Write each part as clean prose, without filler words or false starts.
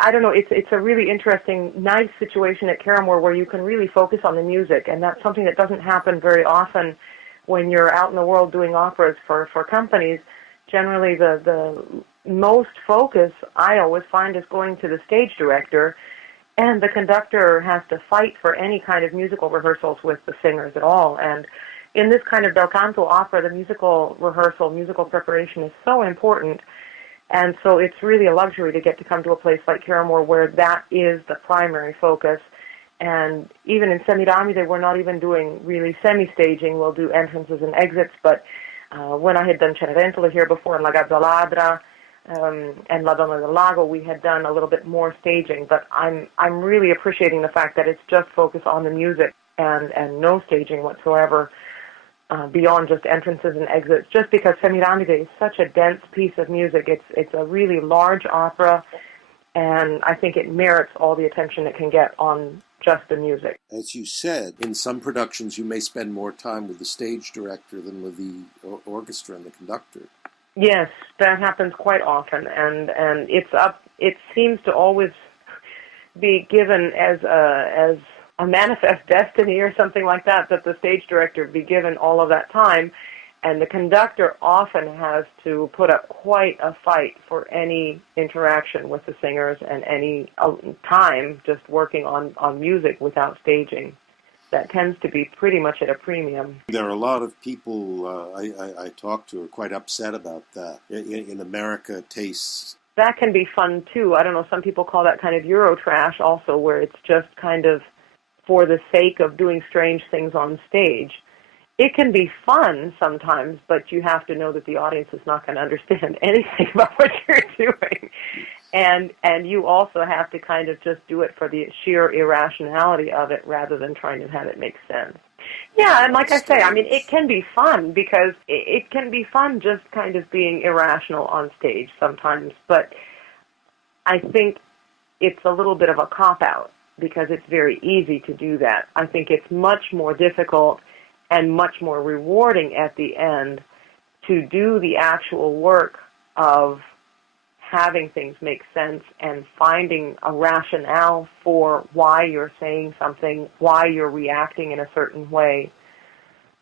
I don't know, it's a really interesting, nice situation at Caramore where you can really focus on the music, and that's something that doesn't happen very often when you're out in the world doing operas for companies. Generally, the most focus, I always find, is going to the stage director, and the conductor has to fight for any kind of musical rehearsals with the singers at all. And in this kind of bel canto opera, the musical rehearsal, musical preparation is so important. And so it's really a luxury to get to come to a place like Caramore where that is the primary focus. And even in Semiramide, we're not even doing really semi-staging. We'll do entrances and exits. But when I had done Cenerentola here before, and La Gazzaladra, and La Donna del Lago, we had done a little bit more staging. But I'm really appreciating the fact that it's just focused on the music and no staging whatsoever. Beyond just entrances and exits, just because Semiramide is such a dense piece of music. It's a really large opera, and I think it merits all the attention it can get on just the music. As you said, in some productions you may spend more time with the stage director than with the orchestra and the conductor. Yes, that happens quite often, and it seems to always be given as a manifest destiny or something like that the stage director be given all of that time, and the conductor often has to put up quite a fight for any interaction with the singers and any time just working on music without staging. That tends to be pretty much at a premium. There are a lot of people I talk to who are quite upset about that. In America, tastes... That can be fun, too. I don't know, some people call that kind of Eurotrash also, where it's just kind of for the sake of doing strange things on stage. It can be fun sometimes, but you have to know that the audience is not going to understand anything about what you're doing. And you also have to kind of just do it for the sheer irrationality of it rather than trying to have it make sense. Yeah, and like I say, I mean, it can be fun because it can be fun just kind of being irrational on stage sometimes, but I think it's a little bit of a cop-out, because it's very easy to do that. I think it's much more difficult and much more rewarding at the end to do the actual work of having things make sense and finding a rationale for why you're saying something, why you're reacting in a certain way.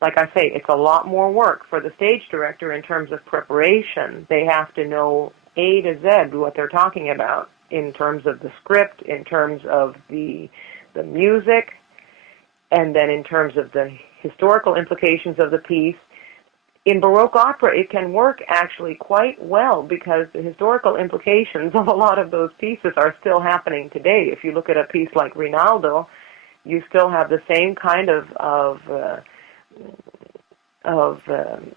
Like I say, it's a lot more work for the stage director in terms of preparation. They have to know A to Z what they're talking about, in terms of the script, in terms of the music, and then in terms of the historical implications of the piece. In Baroque opera, it can work actually quite well because the historical implications of a lot of those pieces are still happening today. If you look at a piece like Rinaldo, you still have the same kind of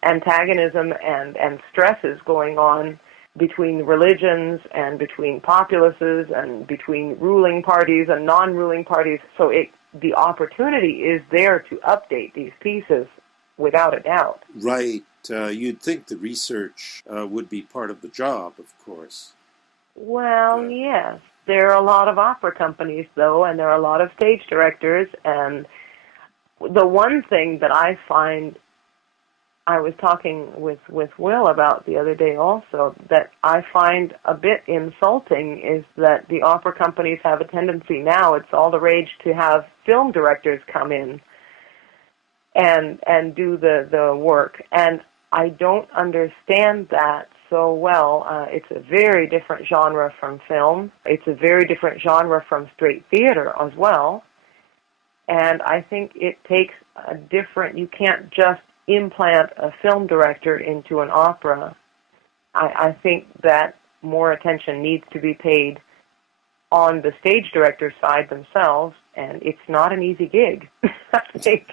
antagonism and stresses going on between religions and between populaces and between ruling parties and non-ruling parties. So the opportunity is there to update these pieces without a doubt. Right. You'd think the research would be part of the job, of course. Well, yes. There are a lot of opera companies, though, and there are a lot of stage directors. And the one thing that I find, I was talking with Will about the other day also, that I find a bit insulting is that the opera companies have a tendency now, it's all the rage to have film directors come in and do the work. And I don't understand that so well. It's a very different genre from film. It's a very different genre from straight theater as well. And I think it takes a different, you can't just implant a film director into an opera. I think that more attention needs to be paid on the stage director side themselves, and it's not an easy gig, I think.